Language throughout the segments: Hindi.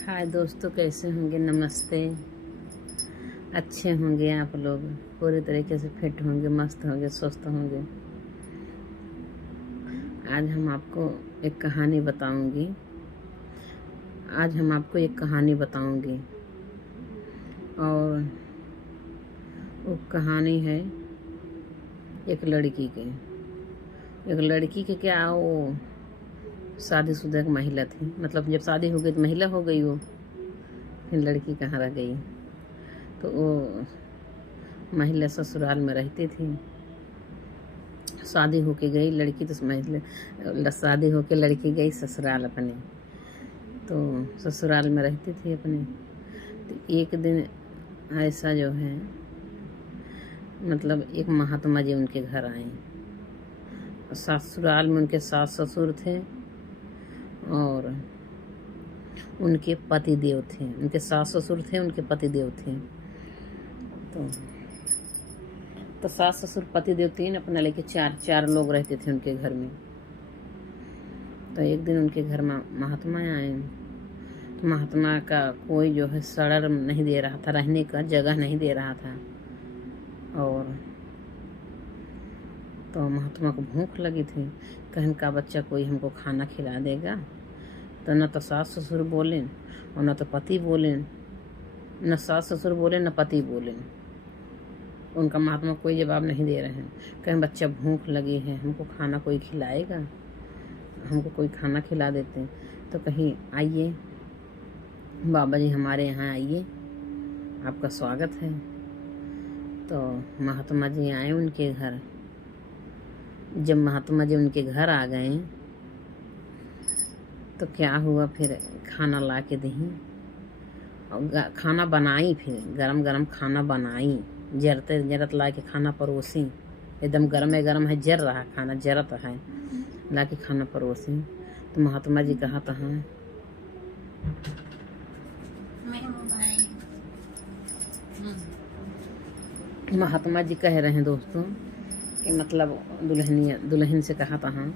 हाय दोस्तों, कैसे होंगे? नमस्ते। अच्छे होंगे आप लोग, पूरी तरीके से फिट होंगे, मस्त होंगे, स्वस्थ होंगे। आज हम आपको एक कहानी बताऊंगी। और वो कहानी है एक लड़की के क्या, वो शादीशुदा एक महिला थी। मतलब जब शादी हो गई तो महिला हो गई वो, फिर लड़की कहाँ रह गई। तो वो महिला ससुराल में रहती थी। शादी होके गई लड़की, तो शादी होके लड़की गई ससुराल अपने। तो ससुराल में रहती थी अपने। तो एक दिन ऐसा जो है, मतलब एक महात्मा जी उनके घर आए। ससुराल में उनके सास ससुर थे और उनके पति देव थे। उनके सास ससुर थे, उनके पति देव थे। तो सास ससुर पति देव तीन, अपना लेके चार लोग रहते थे उनके घर में। तो एक दिन उनके घर में महात्मा आए। तो महात्मा का कोई जो है सड़र नहीं दे रहा था, रहने का जगह नहीं दे रहा था। और तो महात्मा को भूख लगी थी। कहन का बच्चा कोई हमको खाना खिला देगा। तो न तो सास ससुर बोले और न तो पति बोले, न सास ससुर बोले न पति बोले। उनका महात्मा कोई जवाब नहीं दे रहे हैं। कहें बच्चा भूख लगी है, हमको खाना कोई खिलाएगा, हमको कोई खाना खिला देते। तो कहीं आइए बाबा जी, हमारे यहाँ आइए, आपका स्वागत है। तो महात्मा जी आए उनके घर। जब महात्मा जी उनके घर आ गए तो क्या हुआ, फिर खाना ला के दी और खाना बनाई। फिर गरम गरम खाना बनाई, जरत ला के खाना परोसी। एकदम गरम है, जर रहा खाना, जरत है, ला के खाना परोसी। तो महात्मा जी कहा था, हाँ महात्मा जी कह रहे हैं दोस्तों कि मतलब दुल्हन से कहा था, हाँ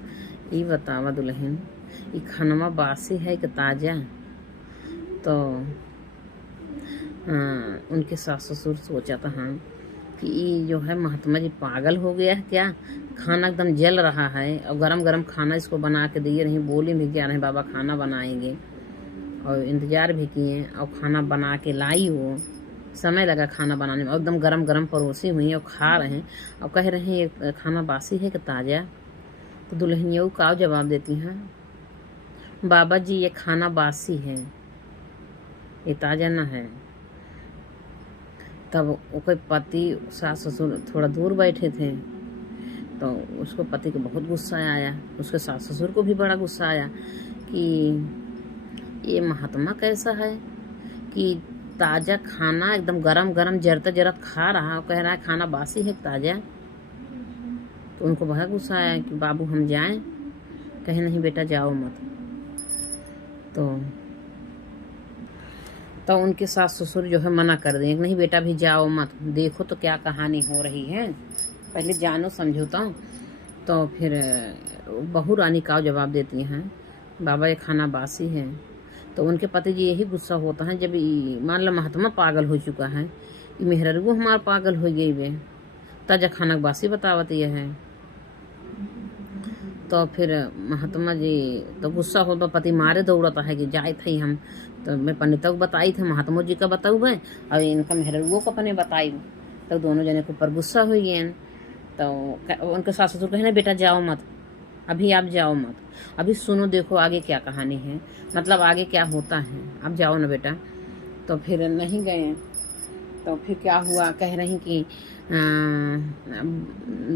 ये बतावा दुल्हन, ये खानवा बासी है कि ताजा। तो उनके सास ससुर सोचा था, हाँ कि ये जो है महात्मा जी पागल हो गया है क्या, खाना एकदम जल रहा है और गरम गरम खाना इसको बना के दिए रही। बोले भी क्या रहे बाबा खाना बनाएंगे, और इंतज़ार भी किए और खाना बना के लाई। वो समय लगा खाना बनाने में, एकदम गरम गरम परोसी हुई है और खा रहे हैं और कह रहे हैं खाना बासी है कि ताज़ा। तो दुल्हनियों का जवाब देती हैं, बाबा जी ये खाना बासी है, ये ताज़ा ना है। तब उसके पति सास ससुर थोड़ा दूर बैठे थे। तो उसको पति को बहुत गुस्सा आया, उसके सास ससुर को भी बड़ा गुस्सा आया कि ये महात्मा कैसा है कि ताज़ा खाना एकदम गरम गरम जरत खा रहा और कह रहा है खाना बासी है ताज़ा। तो उनको बहुत गुस्सा आया कि बाबू हम जाएं। कहे नहीं बेटा जाओ मत। तो उनके सास ससुर जो है मना कर दें, नहीं बेटा भी जाओ मत, देखो तो क्या कहानी हो रही है, पहले जानो समझौता। तो फिर बहू रानी का जवाब देती हैं, बाबा ये खाना बासी है। तो उनके पति जी यही गुस्सा होता है, जब मान लो महात्मा पागल हो चुका है, मेहरगू हमारा पागल हो गई वे, ताजा खाना बासी बतावत यह है। तो फिर महात्मा जी तो गुस्सा होता, पति मारे दौड़ता है कि जाए थे हम। तो मैं पंडित को बताई थे, महात्मा जी का बताऊ है और इनका मेहरगुओं को अपने बताई। तो दोनों जने के ऊपर गुस्सा हो गए। तो उनके सास ससुर कहने बेटा जाओ मत, अभी आप जाओ मत, अभी सुनो देखो आगे क्या कहानी है, मतलब आगे क्या होता है, आप जाओ ना बेटा। तो फिर नहीं गए। तो फिर क्या हुआ, कह रही कि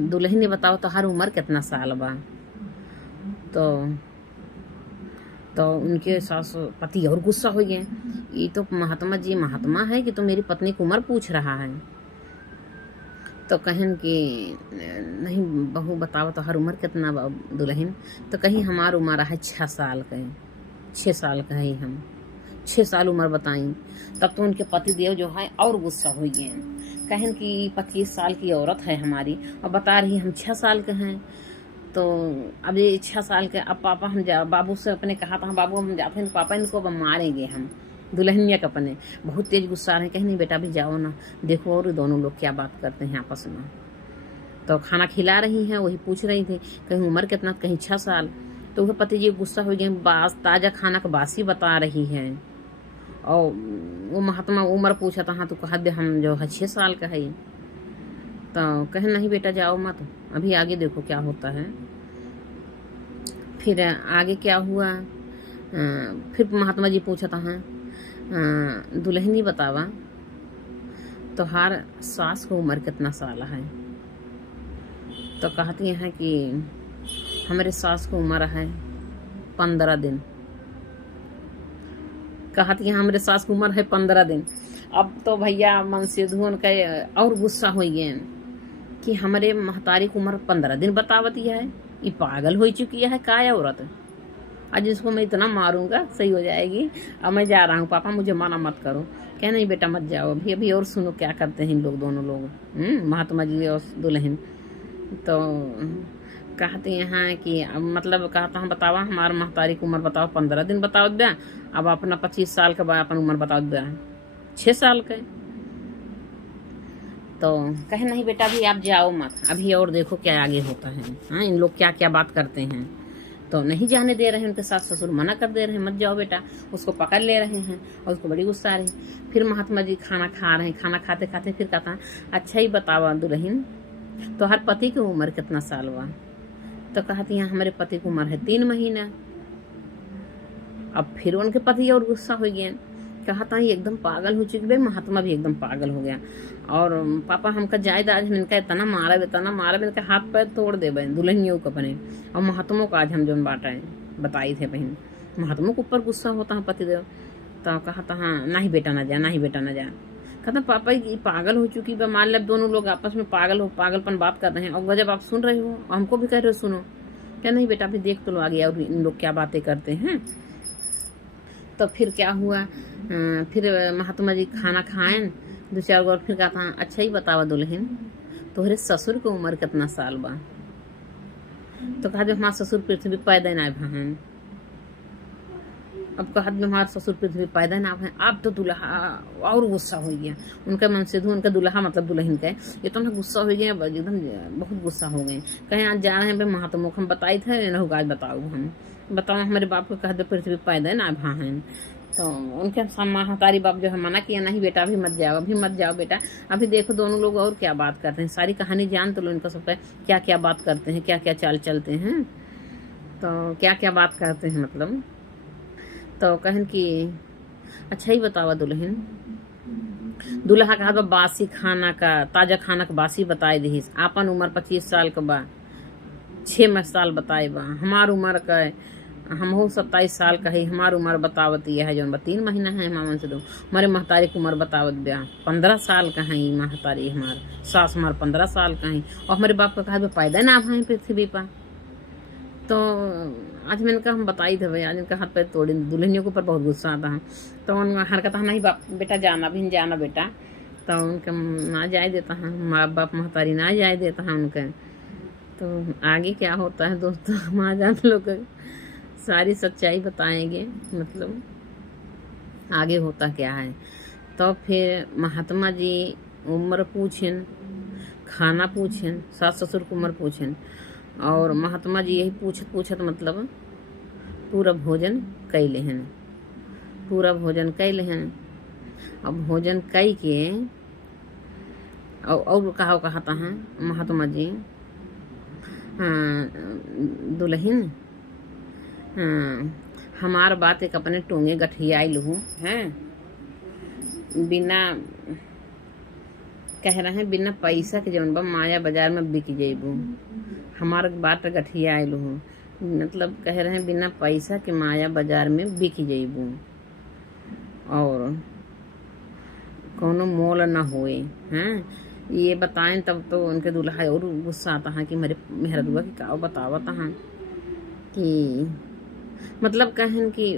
दुल्हन ने बताओ तो हर उम्र कितना साल बा। तो उनके सास पति और गुस्सा हो गए, ये तो महात्मा जी महात्मा है कि तो मेरी पत्नी की उम्र पूछ रहा है। तो कहन कि नहीं बहू बताओ तो हर उम्र कितना दुल्हन। तो कहीं हमार उम्र है 6 साल का, 6 साल का है, हम 6 साल उम्र बताई। तब तो उनके पति देव जो है और गुस्सा हो गए, कहन कि 25 साल की औरत है हमारी और बता रही हम 6 साल के हैं। तो अब ये 6 साल के, अब पापा हम बाबू से अपने कहा था बाबू हम जाते हैं तो पापा इनको अब मारेंगे हम, दुल्हनिया का अपने बहुत तेज गुस्सा रहे, कहीं नहीं बेटा अभी जाओ ना, देखो और दोनों लोग क्या बात करते हैं आपस में। तो खाना खिला रही हैं, वही पूछ रही थी कहीं उम्र कितना, कहीं 6 साल। तो वह पति जी गुस्सा हो गए, ताज़ा खाना का बासी बता रही है। और वो महात्मा उम्र पूछा था, हाँ तो कहा दे हम जो है 6 साल का है। तो कहे नहीं बेटा जाओ मत, अभी आगे देखो क्या होता है। फिर आगे क्या हुआ, फिर महात्मा जी पूछा था, हाँ दुल्हनी बतावा तोहार सास को उम्र कितना साल है। तो कहती हैं कि हमारे सास को उम्र है 15 दिन। कहती हैं हमारे सास को उम्र है 15 दिन। अब तो भैया मन से धुन का और गुस्सा हो गए कि हमारे महतारी को उम्र 15 दिन बतावती है, ये पागल हो चुकी है काय औरत। आज इसको मैं इतना मारूंगा सही हो जाएगी। अब मैं जा रहा हूँ पापा, मुझे मना मत करो। क्या नहीं बेटा मत जाओ, अभी अभी और सुनो क्या करते हैं इन लोग, दोनों लोग महात्मा जी और दुल्हन। तो कहते हैं कि मतलब कहता हूँ बतावा हमारा महतारी की उम्र बताओ 15 दिन बताओ दिया, अब अपना 25 साल के बाद अपन उम्र बताओ दिया 6 साल के। तो कहे नहीं बेटा अभी आप जाओ मत, अभी और देखो क्या आगे होता है। हाँ इन लोग क्या क्या बात करते हैं। तो नहीं जाने दे रहे हैं, उनके सास ससुर मना कर दे रहे हैं मत जाओ बेटा, उसको पकड़ ले रहे हैं और उसको बड़ी गुस्सा आ रही। फिर महात्मा जी खाना खा रहे हैं, खाना खाते खाते फिर कहता अच्छा ही बतावा दुल्हन तो हर पति की उम्र कितना साल हुआ। तो कहती हैं हमारे पति की उम्र है 3 महीना। अब फिर उनके पति और गुस्सा हो गए, कहता है एकदम पागल हो चुकी। भाई महात्मा भी एकदम पागल हो गया। और पापा हमका जायद आज हम इनका इतना मारा इनका हाथ पैर तोड़ दे बहन दुल्हनियों को अपने। और महात्मों का आज हम जो बाटा बताई थे बहन, महात्मों के ऊपर गुस्सा होता है पतिदेव। तो कहता हाँ नहीं बेटा ना जा, नहीं बेटा ना जा। कहता पापा ये पागल हो चुकी है। मान लो दोनों लोग आपस में पागलपन बात कर रहे हैं और जब आप सुन रहे हो और हमको भी कह रहे हो सुनो। क्या नहीं बेटा अभी देख तो लो आगे और इन लोग क्या बातें करते हैं। तो फिर क्या हुआ, फिर महात्मा जी खाना खाएं 2-4 बार। फिर कहता अच्छा ही बतावा दुल्हन तोहरे ससुर की उम्र कितना साल बा। तो कहा हमारा ससुर पृथ्वी पैदा ना भान। अब कहा हमारा ससुर पृथ्वी पैदा ना भान। अब तो दुल्हा और गुस्सा हो गया, उनका मन से उनका दुल्हा मतलब दुल्हन का ये तो गुस्सा हो गया, एकदम बहुत गुस्सा हो गए। कहीं आज जा रहे हैं भाई महात्मा हम बताए थे ना, आज बताओ हम बताओ हमारे बाप को कहा पृथ्वी पैदा ना भान। तो उनके महतारी बाप जो है मना किया नहीं बेटा अभी मत जाओ, अभी मत जाओ बेटा, अभी देखो दोनों लोग और क्या बात करते हैं, सारी कहानी जान तो लो इनका सबका क्या क्या बात करते हैं, क्या क्या चाल चलते हैं। तो क्या क्या बात करते हैं मतलब। तो कहन कि अच्छा ही बतावा दुल्हन। दूल्हा कहा तो बासी खाना का ताजा खाना का बासी बताए दी। आपन उम्र 25 साल का बा, 6 साल बताए बा। हमार उम्र का हम हो 27 साल का है, हमार उम्र बतावती है जो 3 महीना है मामन से दो। हमारे महतारी की उम्र बतावत ब्याह 15 साल का है। महतारी हमार सास हमार 15 साल का है और हमारे बाप का कहा पैदा ना भाई पृथ्वी पर। तो आज मैंने कहा हम बताई थे भाई, आज इनका हाथ पैर तोड़े। दुल्हनियों के ऊपर बहुत गुस्सा आता है। तो उनका हरकत नहीं बाप बेटा जाना भी जाना बेटा। तो उनके ना जाए देता है, माँ बाप महतारी ना जाए देता है उनके। तो आगे क्या होता है दोस्तों, हम आज आप लोग सारी सच्चाई बताएंगे मतलब आगे होता क्या है। तो फिर महात्मा जी उम्र पूछें, खाना पूछें, सास ससुर की उम्र पूछें और महात्मा जी यही पूछत मतलब पूरा भोजन कैले हैं, पूरा भोजन कैले हैं। अब भोजन कई के और कहता है महात्मा जी दुल्हन हमार बात एक अपने टोंगे गठियाई लूँ हैं, बिना कह रहे हैं बिना पैसा के जौन बा माया बाजार में बिक जेबू। हमार बात गठियाई लूँ मतलब कह रहे हैं बिना पैसा के माया बाजार में बिक जेबू और कोनो मोल न होए हैं। ये बताएं तब तो उनके दूल्हा और गुस्सा आता है कि मेरे मेहरदुआ की का बतावता है कि मतलब कहन कि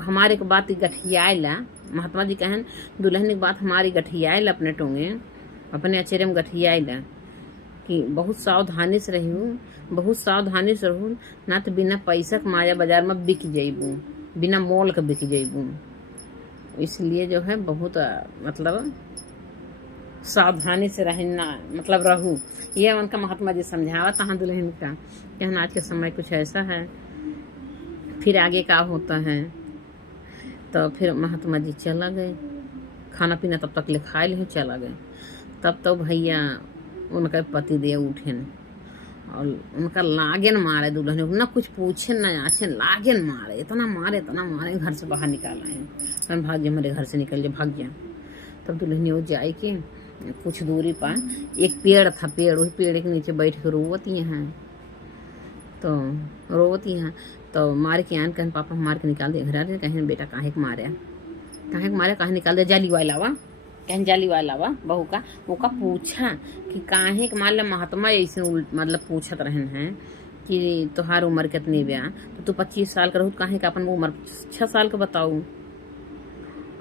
हमारे को बात गठियाला। महात्मा जी कहन दुल्हन की बात हमारी गठियाल अपने टोंगे अपने अचेरे में गठियाला कि बहुत सावधानी से रहूँ, बहुत सावधानी से रहूँ ना तो बिना पैसा के माया बाजार में बिक जेबू, बिना मोल के बिक जेबू। इसलिए जो है बहुत मतलब सावधानी से रहना मतलब रहू। ये उनका महात्मा जी समझावा तहाँ दुल्हन का कहना। आज के समय कुछ ऐसा है, फिर आगे का होता है। तो फिर महात्मा जी चला गए, खाना पीना तब तक ले खा ले चला गए। तब तो भैया उनका पति दे उठे और उनका लागेन मारे दुल्हन, ना कुछ पूछे ना आछे, लागेन मारे, इतना मारे घर से बाहर निकाला है। कौन भाग जा, मेरे घर से निकल जा, भाग जा। तब दुल्हन वो जाए के कुछ दूरी पर एक पेड़ था, वही पेड़ के नीचे बैठ के रोवती हैं। तो रोवती हैं तो मार के आन कहन पापा मार के निकाल दिया घर। कहें बेटा काहे के मारे, काहे निकाल दिया, जाली वाला लावा, कहन जाली वाला लावा बहू का। वो का पूछा कि काहे के मान लो महात्मा ऐसे मतलब पूछत रहन हैं कि तुहार उम्र कितनी ब्या, तो तू 25 साल का रहू, काहे का अपन उम्र 6 साल का बताऊ।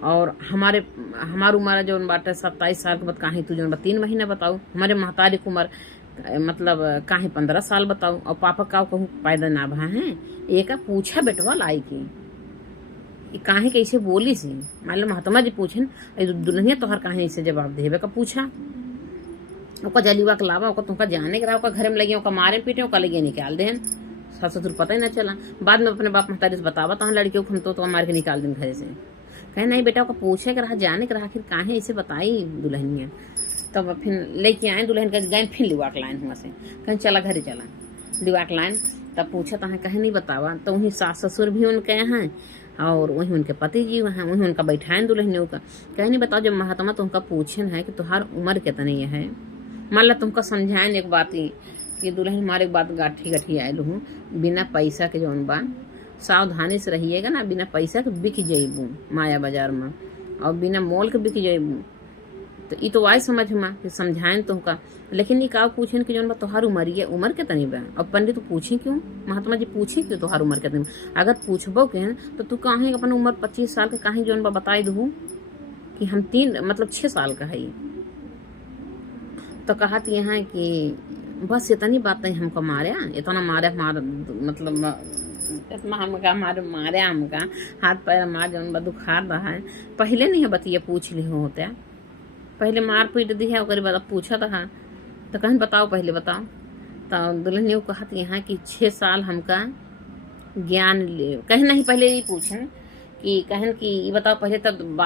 और हमार उम्र जो बाटे 27 साल के बाद, काहे तू जो 3 महीने बताऊ। हमारे महतारी की उम्र मतलब काहे 15 साल बताऊ। और पापा का कहूँ पैदा ना भा है। एक पूछा बेटवा लाई की काहे कैसे बोली सी। मान लो महात्मा जी पूछन दुल्हनिया तोहर काहे ऐसे जवाब देवे का पूछा। ओका जलीवा के लावा, ओका तुमका जाने के रहा, ओका घर में लगे, ओका मारे पीटे, ओका लगे निकाल देन। सास ससुर पता ही ना चला। बाद में अपने बाप महतारी से बतावा तहाँ लड़कियों को तो मार के निकाल दें घर से। कहे नहीं बेटा ओका पूछे के रहा, जाने के रहा, आखिर काहे ऐसे बताई दुल्हनिया। तब फिर लेके आए दुल्हन का गए, फिर लिवाक लाइन हुआ से कहीं चला घरे चला लिवाक लाइन। तब पूछा तो कहे नहीं बतावा। तो वहीं सास ससुर भी उनके हैं और वहीं उनके पति जी हैं, वहीं उनका बैठाएं दुल्हनियों का। कहे नहीं बताओ जब महात्मा तुमका पूछन है कि तुम्हार उम्र कितनी है। मान ला तुमका समझाएं एक बात ही कि दुल्हन हमारे एक बात गाठी आयल हूँ, बिना पैसा के जौन बा सावधानी से रहिएगा ना, बिना पैसा के बिक जाइबू माया बाजार में, और बिना मोल के बिक जाइबू। तो ये तो आए समझ में कि समझाएं तुमका। लेकिन ये का पूछें कि जौन बा तोहार उमरिया उम्र कितनी बा। और पंडित तो पूछी क्यों, महात्मा जी पूछी क्यों तोहार उम्र कितनी। अगर पूछबो के तो तू काहे अपन उम्र 25 साल के काहे जौन बा बताई दू कि हम 6 साल का है। तो कहत यहाँ कि बस इतनी बात नहीं हमको मारे, इतना मारे हमारा मतलब इतना हमका मारे हमका हाथ पैर मार जौन बा दुखा रहा है। पहले नहीं है बतिया पूछ ली होते, पहले मार पीट दी है, ओकरे बाद पूछा था तो कहन बताओ पहले बताओ। तो दुल्हन ये कहत यहाँ कि 6 साल हमका ज्ञान ले। कहीं नहीं पहले ये पूछन कि कहन कि ये बताओ पहले तब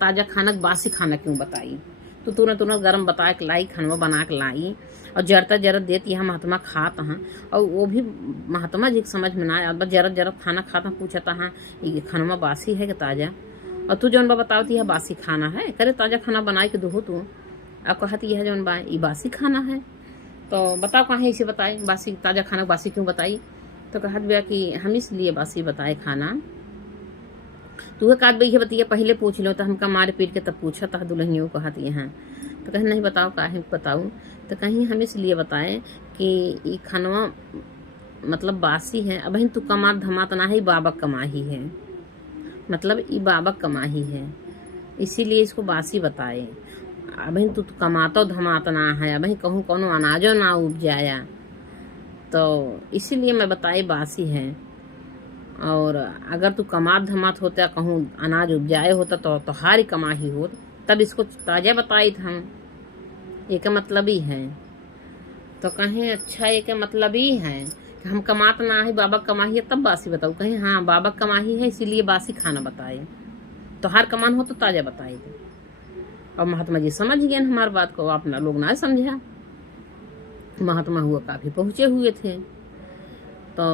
ताजा खाना बासी खाना क्यों बताई। तो तुरंत गर्म बता के लाई, खानवा बना के लाई और जरत देती है महात्मा खाता हाँ। और वो भी महात्मा जी समझ में ना आया, बस जरत खाना खाता पूछता हाँ ये खानवा बासी है कि ताजा। और तू जौन बा बतावती है बासी खाना है, करे ताजा खाना बनाए के दो तू। अब कहती है जौन बा ये बासी खाना है, तो बताओ कहाँ इसे बताई बासी ताजा खाना बासी क्यों बताई। तो कहत भैया कि हम इसलिए बासी बताए खाना। तू काट भैया बतिया पहले पूछ लो तो हमका मार पीट के तब पूछा था दुल्हनियों कहती हैं। तो कहीं नहीं बताओ काहे बताऊँ। तो कहीं हम इसलिए बताएं कि ये खानवा मतलब बासी है। अब तू कमा धमात ना है, बाबा कमा ही है, मतलब ये बाबा कमा ही है, इसीलिए इसको बासी बताए। अब तू कमाता धमात ना है, अब कहूँ कोनो अनाजो ना उपजाया, तो इसीलिए मैं बताई बासी है। और अगर तू कमात धमात होता कहूँ अनाज उपजाए होता तो हारी कमा ही हो, तब इसको ताजा बताई था हम। एक मतलब ही है। तो कहें अच्छा एक मतलब ही है कि हम कमात ना है बाबा कमाही है तब बासी बताऊ। कहें हाँ बाबा कमाही है इसीलिए बासी खाना बताए, तो हर कमान हो तो ताजा बताए थे। और महात्मा जी समझ गए हमारी बात को, अपना लोग ना समझा। महात्मा हुआ काफी पहुंचे हुए थे। तो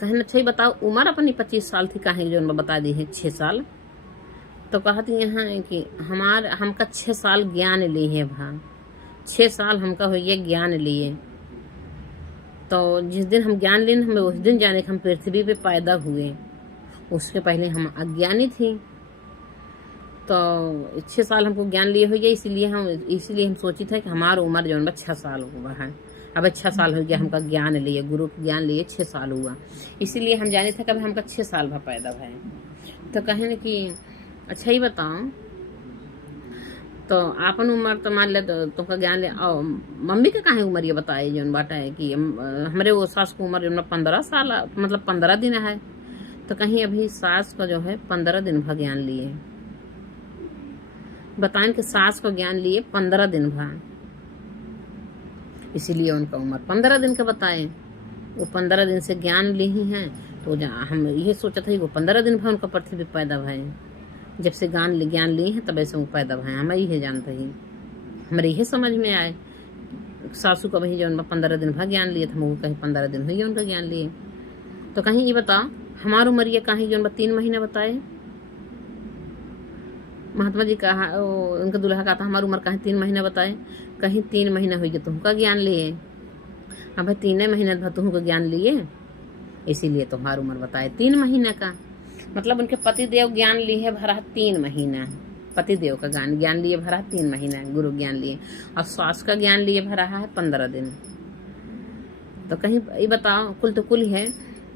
कहना अच्छा ही बताओ उम्र अपनी 25 साल थी, काहे जो बता दी है 6 साल। तो कहती यहाँ कि हमका 6 साल ज्ञान लिए है भा, 6 साल हमका हो गया ज्ञान लिए। तो जिस दिन हम ज्ञान लिए हमें उस दिन जाने कि हम पृथ्वी पे पैदा हुए, उसके पहले हम अज्ञानी थी। तो 6 साल हमको ज्ञान लिए हो गया, इसीलिए हम सोची था कि हमारा उम्र जो 6 साल हुआ है। अब 6 साल हो गया हमका ज्ञान लिए, गुरु के ज्ञान लिए 6 साल हुआ, इसीलिए हम जाने थे कभी हमका 6 साल भा पैदा है। तो कहें कि अच्छा ही बताओ तो आपन उम्र तो मान ले तुमका ज्ञान ले। और मम्मी के काहे उम्र ये बताए जो बाटा है कि हमारे वो सास को उम्र जो 15 साल मतलब 15 दिन है। तो कहीं अभी सास का जो है 15 दिन भा ज्ञान लिए, बताएं कि सास को ज्ञान लिए 15 दिन भा, इसीलिए उनका उम्र 15 दिन का बताए। वो 15 दिन से ज्ञान ली ही हैं, तो हम ये सोचा था कि वो 15 दिन भा उनका पृथ्वी पैदा भय, जब से ज्ञान लिए हैं तब ऐसे वो पैदा भय। हमें यही जानते ही, हमारे यही समझ में आए। सासू का वही जो 15 दिन भा ज्ञान लिए थे, वो कहीं 15 दिन हुई उनका ज्ञान लिए। तो कहीं ये बताओ हमारी उम्र ये कहीं जो 3 महीने बताए। महात्मा जी कहा, उनका दूल्हा कहा था हमारी उम्र कहीं 3 महीने बताए, कहीं 3 महीना हुई तुमका ज्ञान लिए। अब 3 महीने तुमको ज्ञान लिए, इसीलिए तुम्हारी उम्र बताए 3 महीने का। मतलब उनके पति देव ज्ञान लिए भरा 3 महीना, पति देव का ज्ञान लिए भरा 3 महीना गुरु ज्ञान लिए, और सास का ज्ञान लिए भरा है 15 दिन। तो कहीं ये बताओ कुल तो कुल है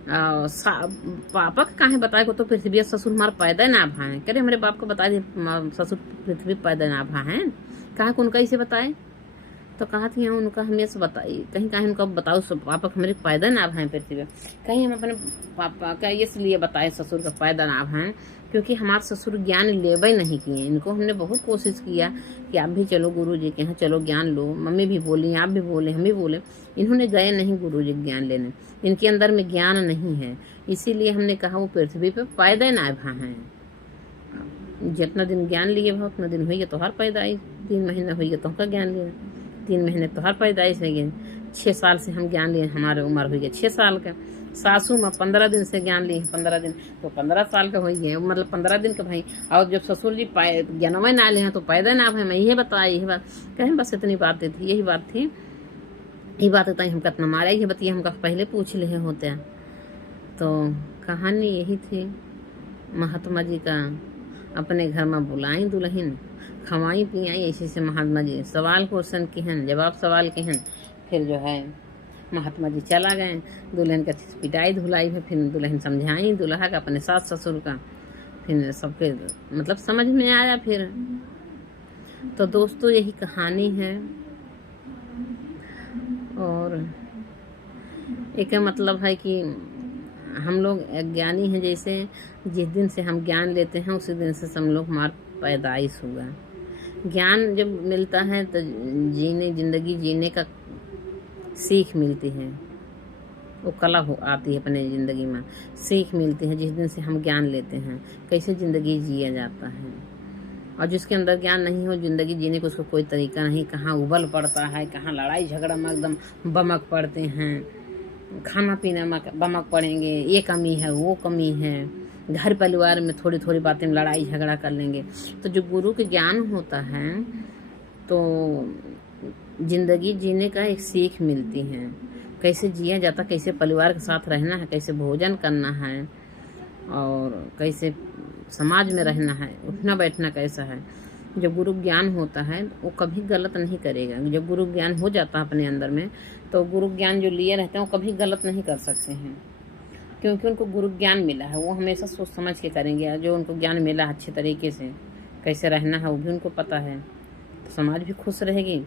पापा का कहे बताए को तो पृथ्वी ससुर हमारा पैदा ना भा है। कह रहे हमारे बाप को बता दे ससुर पृथ्वी पैदा ना भा है, कहा को उनका इसे बताए। तो कहा थी उनका हमेशा बताई, कहीं कहीं उनका बताओ पापा हमारे पैदा ना भाई पृथ्वी, कहीं हम अपने पापा का इसलिए बताए ससुर का पैदा ना भाई क्योंकि हमारे ससुर ज्ञान लेवे नहीं किए। इनको हमने बहुत कोशिश किया कि आप भी चलो गुरु जी के यहाँ, चलो ज्ञान लो। मम्मी भी बोली, आप भी बोले, हम भी बोले, इन्होंने गए नहीं गुरु जी ज्ञान लेने, इनके अंदर में ज्ञान नहीं है। इसीलिए हमने कहा वो पृथ्वी पे पैदा ना भा है। जितना दिन ज्ञान लिए भा उतना दिन हुई तो हर पैदाइश, 3 महीने हुई तो का ज्ञान लिया, 3 महीने तो हर पैदाइश हो गई। 6 साल से हम ज्ञान लिए, हमारे उम्र हुई है 6 साल का। सासू में 15 दिन से ज्ञान लिए, 15 दिन तो 15 साल का हुई है, मतलब 15 दिन का भाई। और जब ससुर जी ज्ञानमय ना ले हैं तो पैदा ना भाई। मैं यही बताया, यही बात कहें, बस इतनी बातें थी, यही बात थी। यही बात होता है हम कितना मारा, ये बतिया हमका पहले पूछ ले होते। तो कहानी यही थी। महात्मा जी का अपने घर में बुलाई दुल्हन, खवाई पियाई, ऐसे से महात्मा जी सवाल क्वेश्चन की हैं, जवाब सवाल के हैं। फिर जो है महात्मा जी चला गए, दुल्हन का पिटाई धुलाई है, फिर दुल्हन समझाई दुल्हा का अपने सास ससुर का, फिर सबके मतलब समझ में आया। फिर तो दोस्तों यही कहानी है। और एक मतलब है कि हम लोग ज्ञानी हैं, जैसे जिस दिन से हम ज्ञान लेते हैं उसी दिन से हम लोग हमारा पैदाइश हुआ। ज्ञान जब मिलता है तो जिंदगी जीने का सीख मिलती है, वो कला हो आती है अपने ज़िंदगी में, सीख मिलती है जिस दिन से हम ज्ञान लेते हैं कैसे ज़िंदगी जिया जाता है। और जिसके अंदर ज्ञान नहीं हो ज़िंदगी जीने को उसको कोई तरीका नहीं, कहाँ उबल पड़ता है, कहाँ लड़ाई झगड़ा में एकदम बमक पड़ते हैं, खाना पीना में बमक पड़ेंगे, ये कमी है वो कमी है, घर परिवार में थोड़ी थोड़ी बातें में लड़ाई झगड़ा कर लेंगे। तो जो गुरु के ज्ञान होता है तो जिंदगी जीने का एक सीख मिलती है, कैसे जिया जाता, कैसे परिवार के साथ रहना है, कैसे भोजन करना है, और कैसे समाज में रहना है, उठना बैठना कैसा है। जब गुरु ज्ञान होता है वो कभी गलत नहीं करेगा। जब गुरु ज्ञान हो जाता है अपने अंदर में तो गुरु ज्ञान जो लिए रहते हैं वो कभी गलत नहीं कर सकते हैं, क्योंकि उनको गुरु ज्ञान मिला है। वो हमेशा सोच समझ के करेंगे। जो उनको ज्ञान मिला है अच्छे तरीके से कैसे रहना है वो भी उनको पता है, तो समाज भी खुश रहेगी,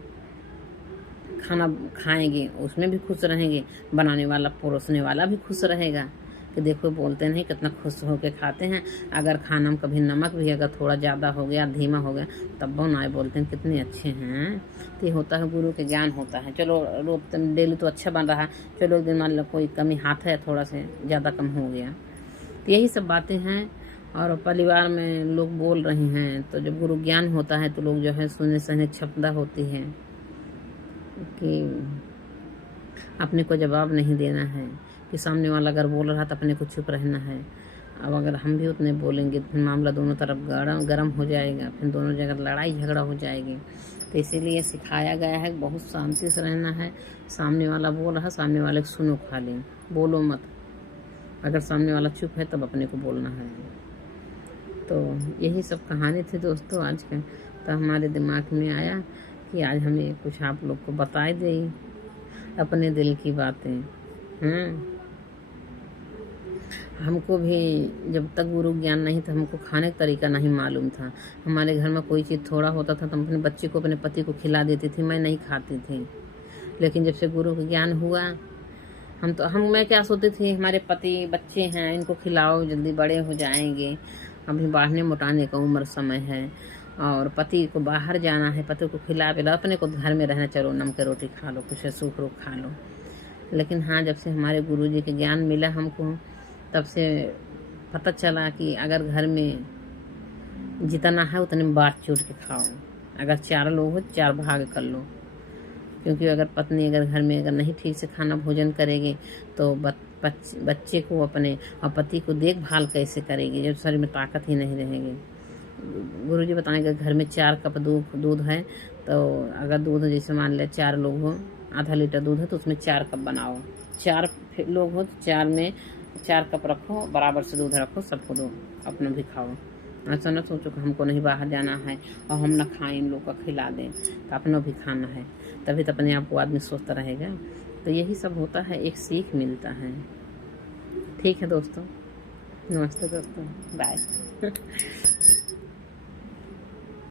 खाना खाएंगे उसमें भी खुश रहेंगे, बनाने वाला परोसने वाला भी खुश रहेगा कि देखो बोलते नहीं कितना खुश होकर खाते हैं। अगर खाना में कभी नमक भी अगर थोड़ा ज़्यादा हो गया, धीमा हो गया, तब बनाए बोलते हैं कितने अच्छे हैं। तो ये होता है गुरु के ज्ञान होता है। चलो रोज डेली तो अच्छा बन रहा है, चलो एक दिन मान लो कोई कमी हाथ है थोड़ा से ज़्यादा कम हो गया, तो यही सब बातें हैं। और परिवार में लोग बोल रहे हैं तो जब गुरु ज्ञान होता है तो लोग जो है सुनने सहने क्षमता होती है कि अपने को जवाब नहीं देना है, कि सामने वाला अगर बोल रहा तो अपने को चुप रहना है। अब अगर हम भी उतने बोलेंगे तो फिर मामला दोनों तरफ गर्म हो जाएगा, फिर दोनों जगह लड़ाई झगड़ा हो जाएगी। तो इसीलिए सिखाया गया है बहुत शांति से रहना है। सामने वाला बोल रहा, सामने वाले को सुनो, खाली बोलो मत। अगर सामने वाला चुप है तब अपने को बोलना है। तो यही सब कहानी थी दोस्तों आज के। तो हमारे दिमाग में आया कि आज हमें कुछ आप लोग को बताई दे अपने दिल की बातें। हमको भी जब तक गुरु ज्ञान नहीं था, हमको खाने का तरीका नहीं मालूम था। हमारे घर में कोई चीज़ थोड़ा होता था तो हम अपने बच्चे को, अपने पति को खिला देती थी, मैं नहीं खाती थी। लेकिन जब से गुरु का ज्ञान हुआ मैं क्या सोचती थी, हमारे पति बच्चे हैं, इनको खिलाओ जल्दी बड़े हो जाएंगे, अभी बढ़ने मोटाने का उम्र समय है, और पति को बाहर जाना है, पति को खिला पिला, अपने को घर में रहना, चलो नमक रोटी खा लो, कुछ सूख रोक खा लो। लेकिन हाँ, जब से हमारे गुरुजी के ज्ञान मिला हमको, तब से पता चला कि अगर घर में जितना है उतने में बाँट चूट के खाओ। अगर 4 लोग हो 4 भाग कर लो, क्योंकि अगर पत्नी अगर घर में अगर नहीं ठीक से खाना भोजन करेगी तो बच्चे को अपने और पति को देखभाल कैसे करेगी जब शरीर में ताकत ही नहीं रहेगी। गुरुजी बताएंगे घर में 4 कप दूध है, तो अगर दूध जैसे मान ले 4 लोग हो, आधा लीटर दूध है तो उसमें 4 कप बनाओ। 4 लोग हो तो 4 में 4 कप रखो, बराबर से दूध रखो, सबको दो, अपना भी खाओ। ऐसा ना सोचो कि हमको नहीं बाहर जाना है और हम ना खाएं, इन लोग का खिला दें, तो अपना भी खाना है, तभी तो अपने आप को आदमी स्वस्थ रहेगा। तो यही सब होता है, एक सीख मिलता है। ठीक है दोस्तों, नमस्ते दोस्तों, बाय।